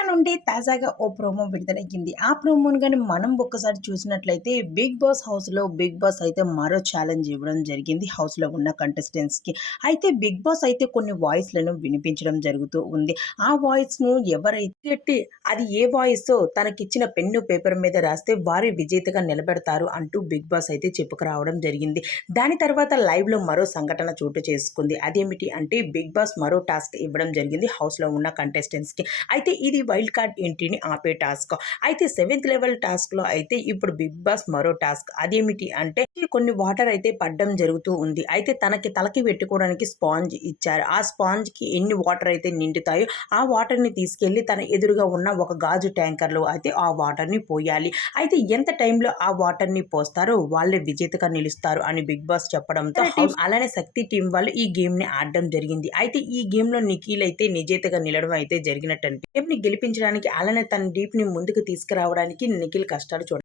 Cinema నుండి తాజాగా ఓ promo విడుదలయ్యింది. ఆ ప్రోమోను కానీ మనం ఒక్కసారి చూసినట్లయితే బిగ్ బాస్ హౌస్లో బిగ్ బాస్ అయితే మరో ఛాలెంజ్ ఇవ్వడం జరిగింది హౌస్లో ఉన్న కంటెస్టెంట్స్కి. అయితే బిగ్ బాస్ అయితే కొన్ని వాయిస్లను వినిపించడం జరుగుతూ ఉంది. ఆ వాయిస్ను ఎవరైతే పెట్టి అది ఏ వాయిస్ తనకిచ్చిన పెన్ను పేపర్ మీద రాస్తే వారి విజేతగా నిలబెడతారు అంటూ బిగ్ బాస్ అయితే చెప్పుకురావడం జరిగింది. దాని తర్వాత లైవ్లో మరో సంఘటన చోటు చేసుకుంది. అదేమిటి అంటే బిగ్ బాస్ మరో టాస్క్ ఇవ్వడం జరిగింది హౌస్లో ఉన్న కంటెస్టెంట్స్కి. అయితే ఇది వైల్డ్ కార్డ్ ఎంట్రీని ఆపే టాస్క్. అయితే సెవెంత్ లెవెల్ టాస్క్లో అయితే ఇప్పుడు బిగ్ బాస్ మరో టాస్క్. అదేమిటి అంటే కొన్ని వాటర్ అయితే పడ్డం జరుగుతూ ఉంది. అయితే తనకి తలకి పెట్టుకోవడానికి స్పాంజ్ ఇచ్చారు. ఆ స్పాంజ్కి ఎన్ని వాటర్ అయితే నిండుతాయో ఆ వాటర్ని తీసుకెళ్ళి తన ఎదురుగా ఉన్న ఒక గాజు ట్యాంకర్లో అయితే ఆ వాటర్ని పోయాలి. అయితే ఎంత టైంలో ఆ వాటర్ని పోస్తారో వాళ్ళే విజేతగా నిలుస్తారు అని బిగ్ బాస్ చెప్పడంతో అలానే శక్తి టీం వాళ్ళు ఈ గేమ్ని ఆడడం జరిగింది. అయితే ఈ గేమ్లో నిఖిల్ అయితే నిజేతగా నిలడం అయితే జరిగినట్టు గేమ్ని గెలిపించడానికి అలానే తన డీప్ని ముందుకు తీసుకురావడానికి నిఖిల్ కష్టాలు చూడ